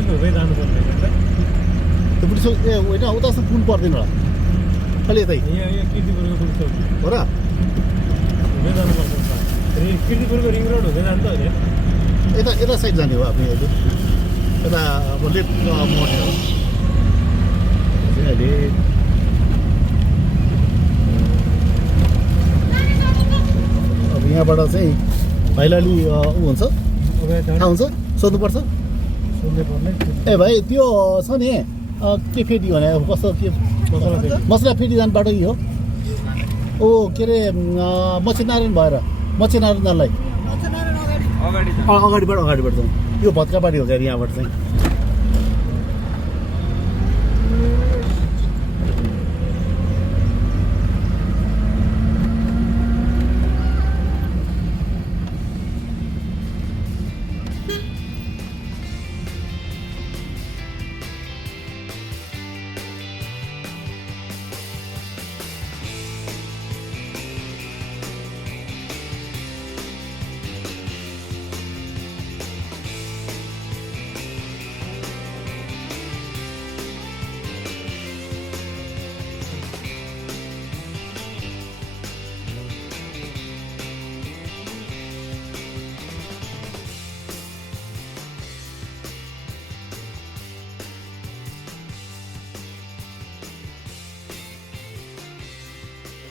Road हुँदै जानुपर्ने त्यो बुढी ए होइन उतासम्म पुग्नु पर्दैन होला खालि यतै यहाँ किर्तिपुरको पुग्छ हो र हुँदै जानुपर्छ किर्तिपुरको रिङ रोड हुँदै जान्छ होइन यता साइड जाने हो आफ्नो अहिले यता अब लेफ्ट मोड्ने हो अहिले अब यहाँबाट चाहिँ भाइलाई अलि ऊ हुन्छ थाहा हुन्छ सोध्नुपर्छ ए भाइ त्यो छ नि के फेदी भने कस्तो के मसला फेदी जाने बाटो कि हो ओ के अरे मच्छेनारायण भएर मच्छेनारायण जानलाई अगाडिबाट जाउँ यो भत्काबारी हो क्या यहाँबाट चाहिँ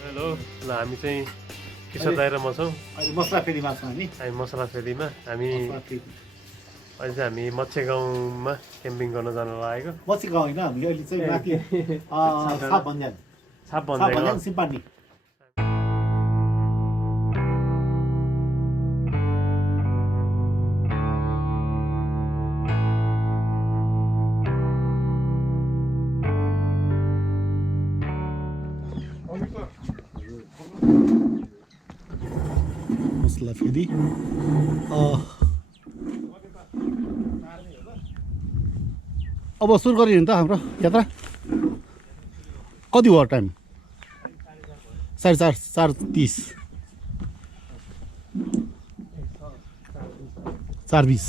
हेलो ल हामी चाहिँ किशोर दाइ र म छौँ अहिले मसला फेदीमा छौँ हामी मसला फेदीमा हामी अहिले चाहिँ हामी मच्छे गाउँमा क्याम्पिङ गर्न जान लागेको मच्छे गाउँ होइन हामी अहिले चाहिँ माथि छाप भन्ज्याङ सिम्पानी मसला फेदी अब सुरु गऱ्यो नि त हाम्रो यात्रा कति भयो टाइम 4:30 4:20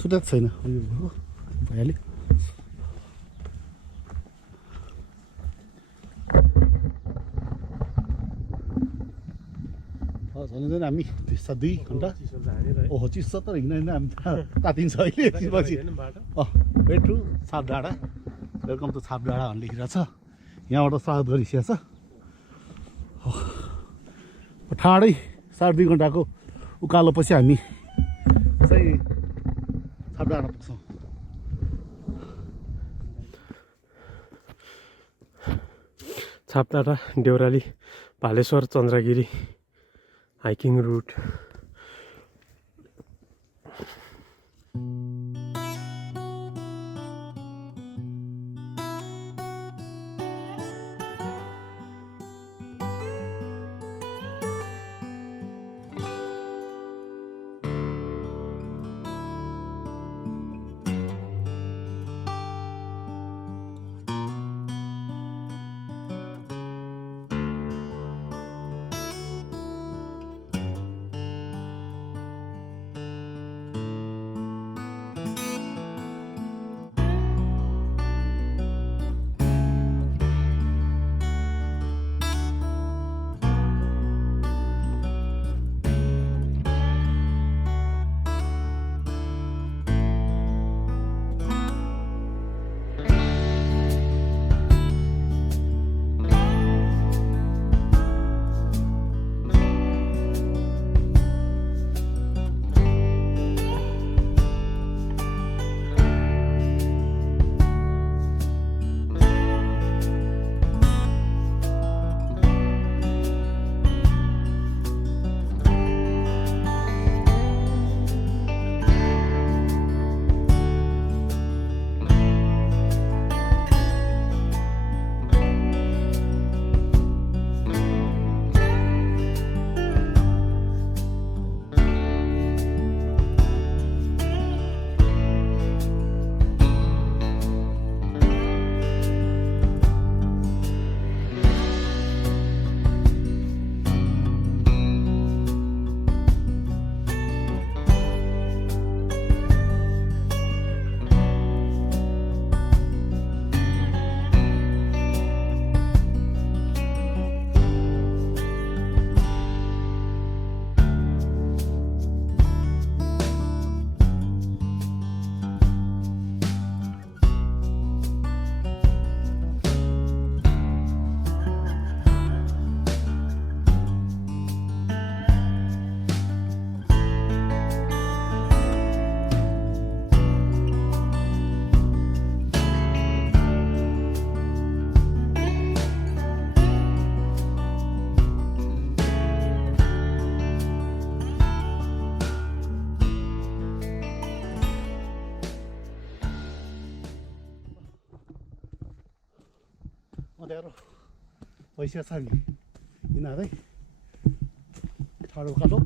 छुटेको छैन भइहाल्यो झन् हामी 2 घन्टा ओहो चिसो त हिँड्दैन हामी तातिन्छ अहिले एकछिनपछि बेट्रु छाप डाँडा वेलकम टु छाप डाँडा भन्ने लेखिरहेको छ यहाँबाट स्वागत गरिसकेको छ ठाडै 2.5 घन्टाको उकालोपछि हामी चाहिँ छाप डाँडा पुग्छौँ छाप डाँडा देउराली भालेश्वर चन्द्रगिरी हाइकिङ रुट अँध्यारो भइसकेको छ नि यिनीहरू ठाडो काटो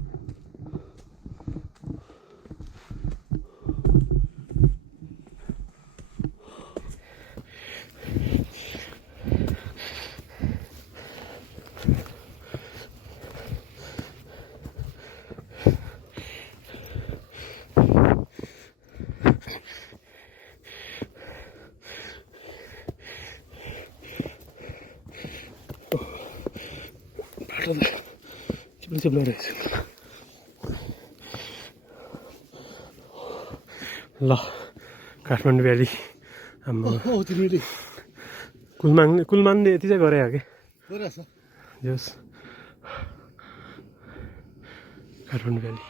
चिप्लो रहेछ ल काठमाडौँ भ्याली हाम्रो तिमीले कुलमानले यति चाहिँ गरे हो कि गरिरहेछ जस काठमाडौँ भ्याली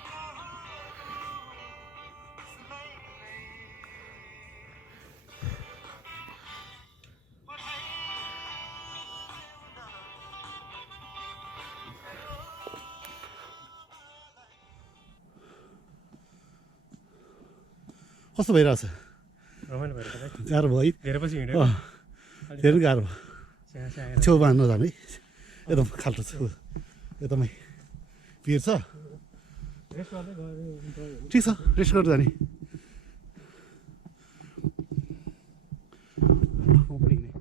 कस्तो भइरहेछ रमाइलो भएर त गाह्रो भयो है धेरै पछि हिँड्यो धेरै गाह्रो भयो छेउमा नजानु है एकदम खाल्टो छ एकदमै भिड छ ठिक छ रेस्ट गरेर जाने म पनि हिँडेँ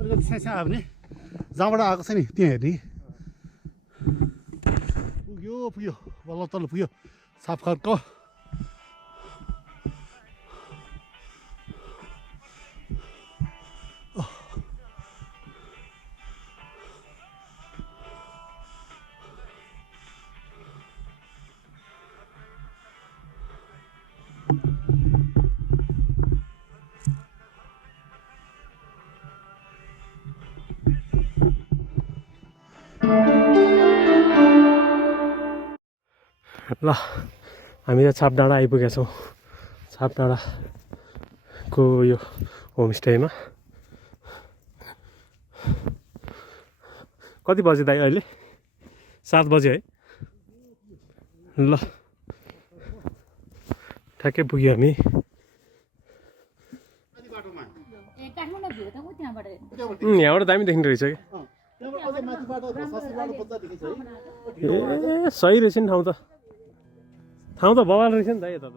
अलिकति सानो आयो भने जहाँबाट आएको छ नि त्यहाँ हेर्ने पुग्यो बल्ल तल्लो पुग्यो सापखर्क ल हामी त छाप डाँडा आइपुगेका छौँ छाप डाँडाको यो होमस्टेमा कति बजे दाइ अहिले 7 बजे है ल ठ्याक्कै पुग्यो हामी यहाँबाट दामी देखिँदो रहेछ कि ए सही रहेछ नि ठाउँ त बवाल रहेछ नि त यता त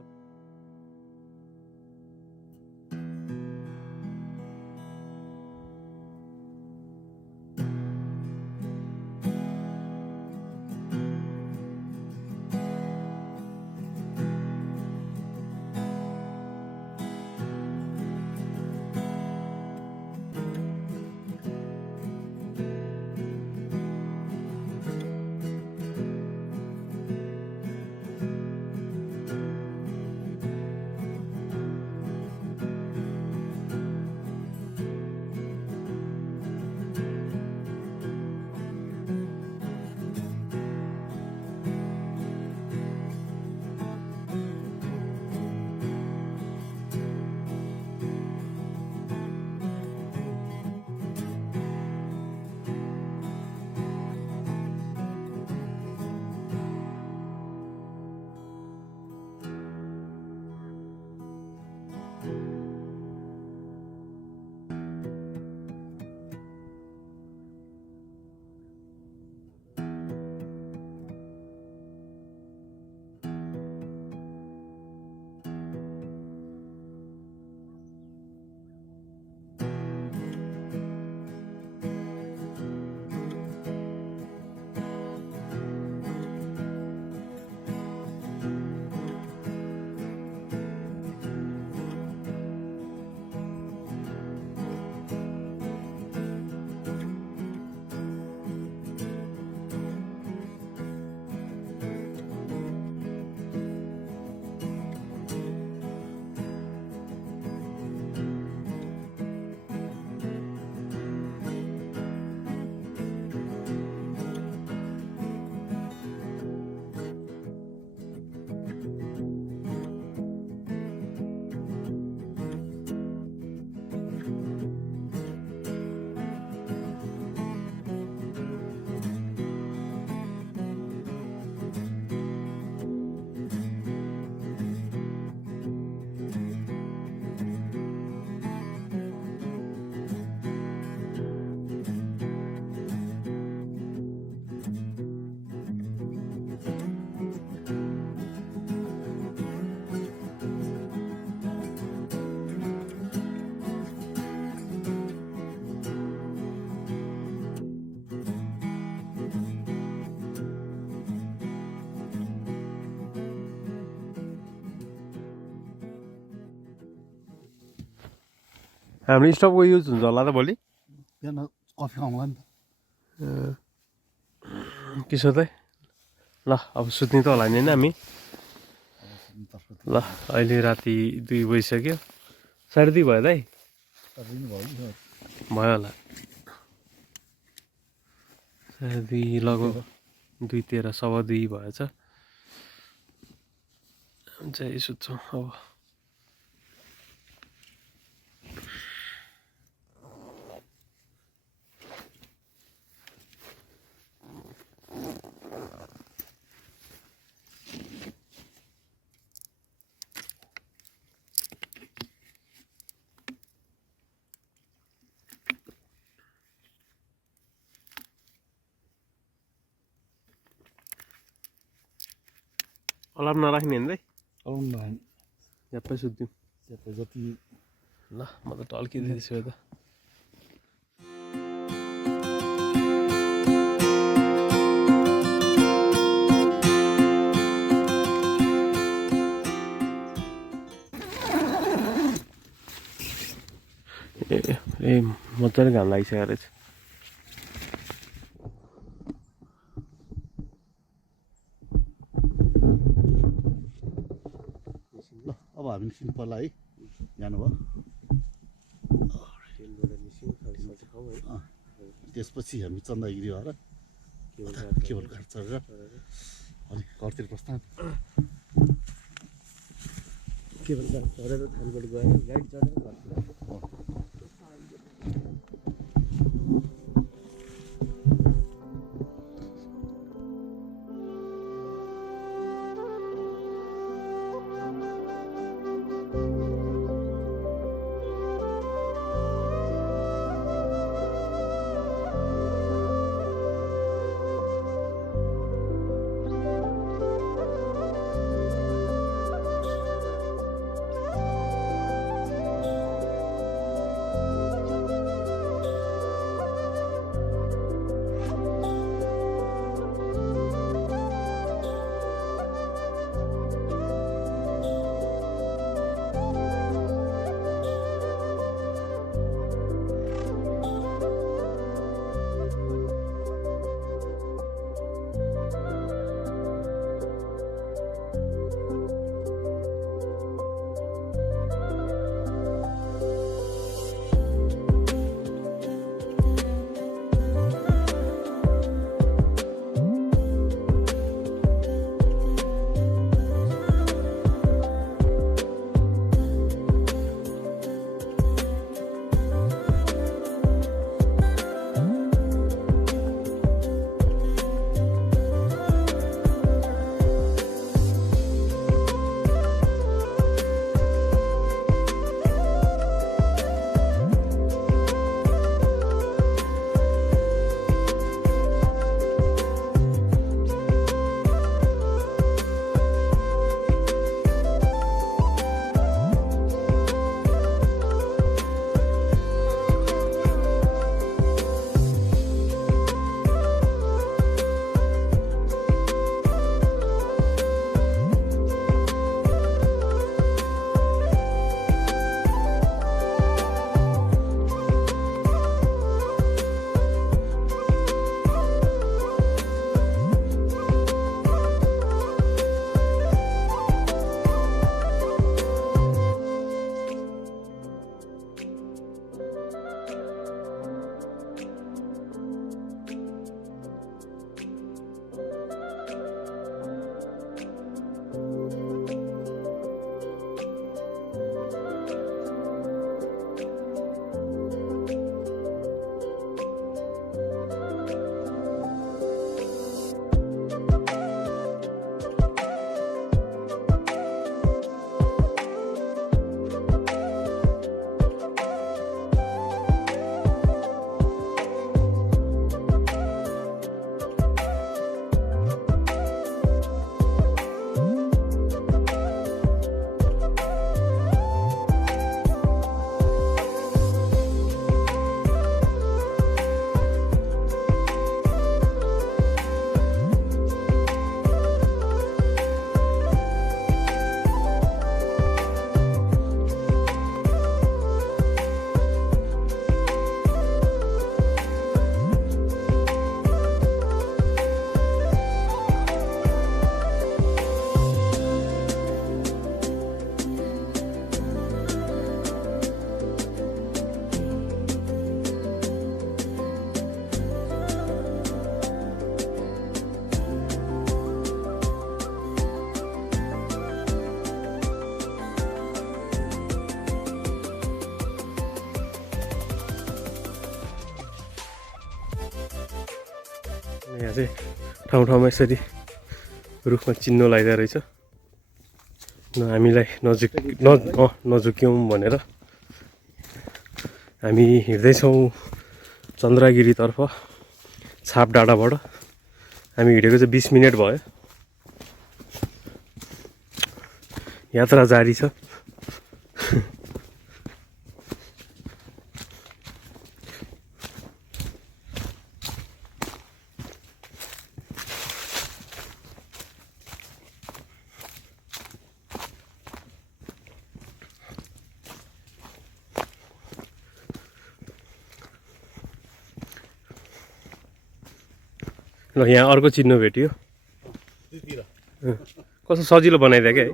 हाम्रो स्टोभको युज हुन्छ होला त भोलि बिहान कफी खाउँला नि त के छ त ल अब सुत्ने त होला नि होइन हामी ल अहिले राति 2 बजिसक्यो 2:30 भयो दाइ भयो होला 2:30 लगभग 2:13 2:15 भएछ चाहिँ सुत्छौँ अब अलार्म नराख्ने होइन दाइ झ्याप्पै सुत्दिउँ जति ल म त टल्किँदैछु त ए मजाले घाम लागिसकेको रहेछ अब हामी सिम्पल है जानुभयो त्यसपछि हामी चन्द्रगिरी भएर केवल घाट चढेर अनि घरतिर प्रस्थान केवल घाट चढेर थानगढ गएर गाडी चढेर घरतिर यहाँ चाहिँ ठाउँ ठाउँमा यसरी रुखमा चिन्ह लगाइदिएको रहेछ हामीलाई नझुक्यौँ भनेर। हामी हिँड्दैछौँ चन्द्रगिरीतर्फ छाप डाँडाबाट। हामी हिँडेको चाहिँ 20 मिनट भयो। यात्रा जारी छ। ल यहाँ अर्को चिन्ह भेट्यो। कस्तो सजिलो बनाइदियो क्या है।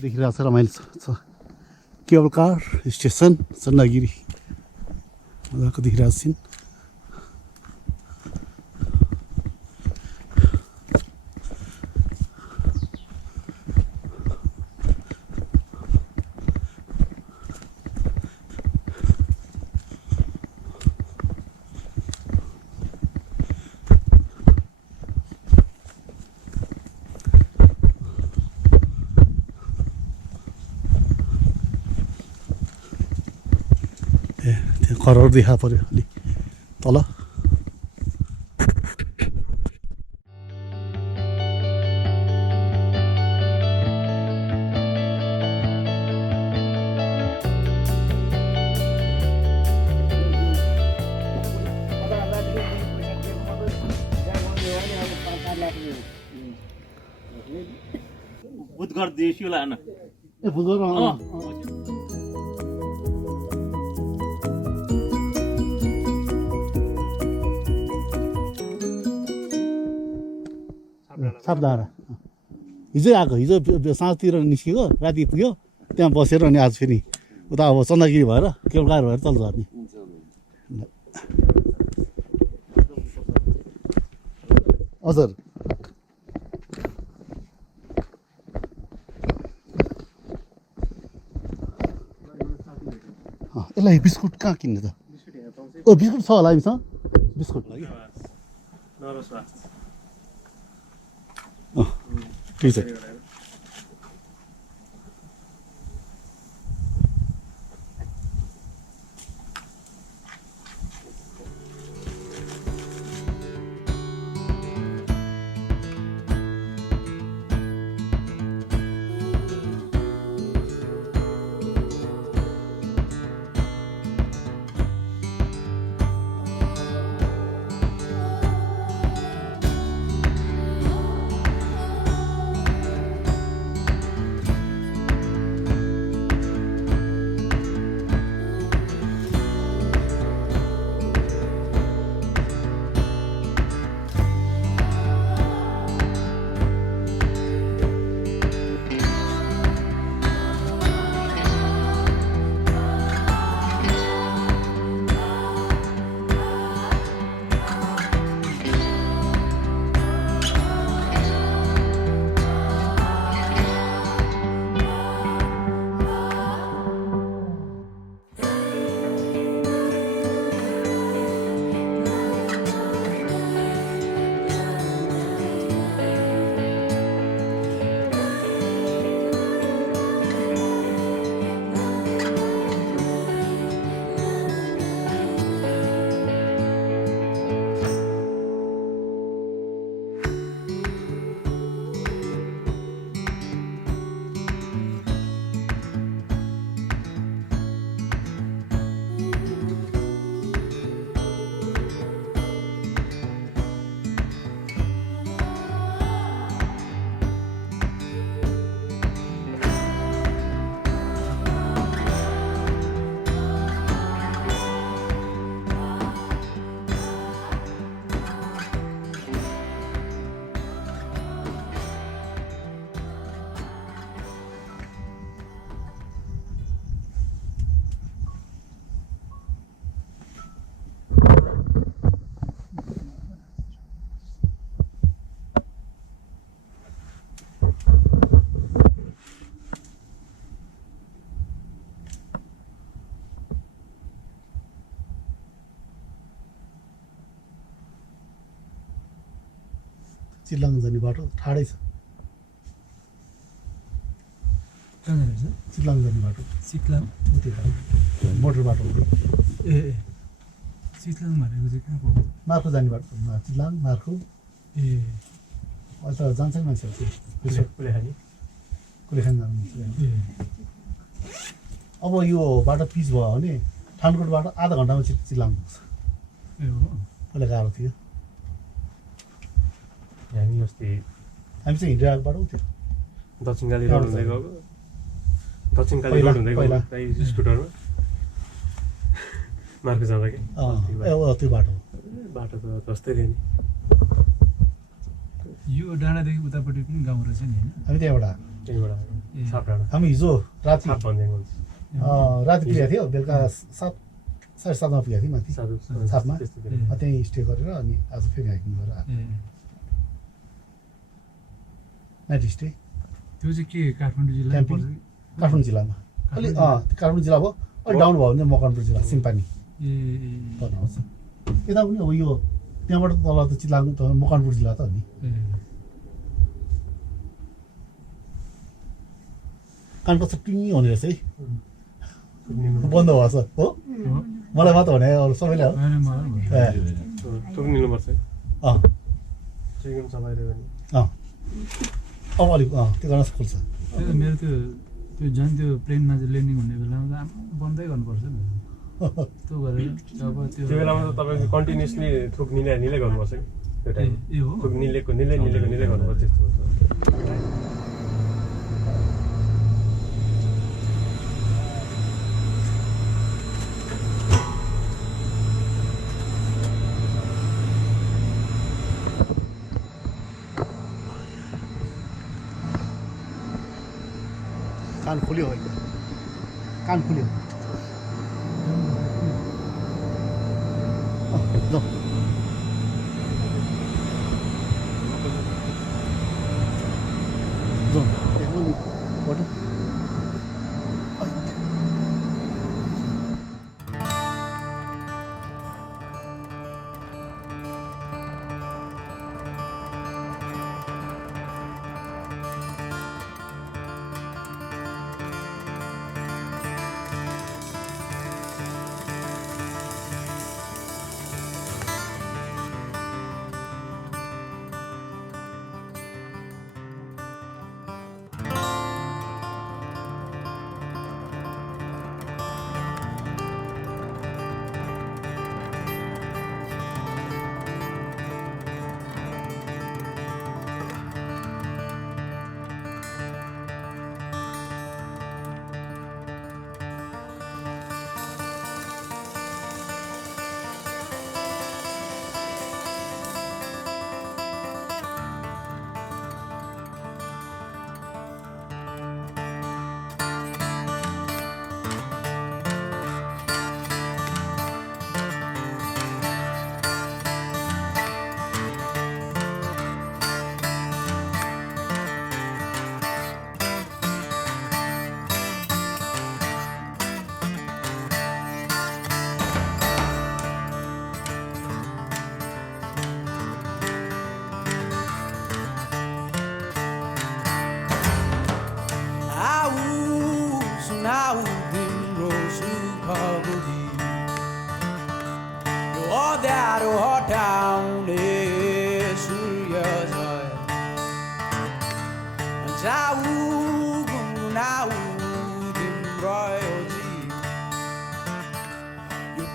देखिरहेको छ रमाइलो छ। केबल कार स्टेसन चन्द्रगिरी मजाको देखिरहेको छिन्। त्यहाँ घरहरू देखा पर्यो अलि तल। बुधगर देशियो लान ए फुलगर सापडाँडा हिजै आएको। हिजो साँझतिर निस्केको राति पुग्यो त्यहाँ बसेर अनि आज फेरि उता अब चन्द्रगिरी भएर केवलकार भएर तल झर्ने। हजुर यसलाई बिस्कुट कहाँ किन्ने त? ओ बिस्कुट छ होला हामीसँग बिस्कुट ठिक छ। चितलाङ जाने बाटो ठाडै छ कहाँ जाने छ चितलाङ जाने बाटो चितलाङ उतै मोटर बाटो हो ए चितलाङ भनेको चाहिँ कहाँ पो मार्को जाने बाटो चितलाङ मार्को ए अहिले त जान्छ नि मान्छेहरू चाहिँ कुलेखान जानुहुन्छ ए अब यो बाटो पिच भयो भने ठानकोटबाट आधा घन्टामा चितलाङ पुग्छ ए हो पहिला गाह्रो थियो हामी अस्ति हामी चाहिँ हिँडिरहेको बाटो थियो दक्षिणकाली रोड हुँदै गएको दक्षिणकाली रोड हुँदै पहिला। गएको स्कुटरमा मार्को जाँदा कि त्यो बाटो हो बाटो त जस्तै थियो नि यो डाँडादेखि उतापट्टि पनि गाउँ रहेछ नि होइन हामी त्यहाँबाट त्यहीँबाट छाप डाँडा हामी हिजो राति छाप भन्ज्याङ हुन्छ राति पुगेको थियो बेलुका 7:30 पुगेको थियौँ माथि साधु छापमा त्यस्तोतिर। त्यहीँ स्टे गरेर अनि आज फेरि हाइकिङ गरेर आएको। ए नाइट स्टे त्यो चाहिँ के काठमाडौँ जिल्ला क्याम्पिङ पर्छ कि? काठमाडौँ जिल्लामा अलि काठमाडौँ जिल्ला भयो अलिक डाउन भयो भने चाहिँ मकवानपुर जिल्ला सिम्पानी ए पर्न आउँछ यता पनि अब यो त्यहाँबाट तल त चितलाङ त मकवानपुर जिल्ला त हो नि ए कान कस्तो टिङ्गी हुने रहेछ है बन्द भएछ हो मलाई मात्र भने अरू सबैलाई हो होइन मलाई भयो। ए टुक्निनुपर्छ है अँ चेकिङ चलाइरह्यो भने अँ अब अलिक त्यो गर्न खोल्छ त्यो मेरो त्यो झन् त्यो प्लेनमा चाहिँ ल्यान्डिङ हुने बेलामा त बन्दै गर्नुपर्छ नि त्यो गरेर अब त्यो बेलामा त तपाईँको कन्टिन्युसली थुक निलै गर्नुपर्छ कि त्यो टाइम ए हो थुक निलै गर्नुपर्छ त्यस्तो हुन्छ कान खुल्यो होइन कान खुल्यो जाउँ जाउँ हेर्नु नि बाटो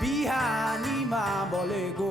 बिहानीमा बोलेको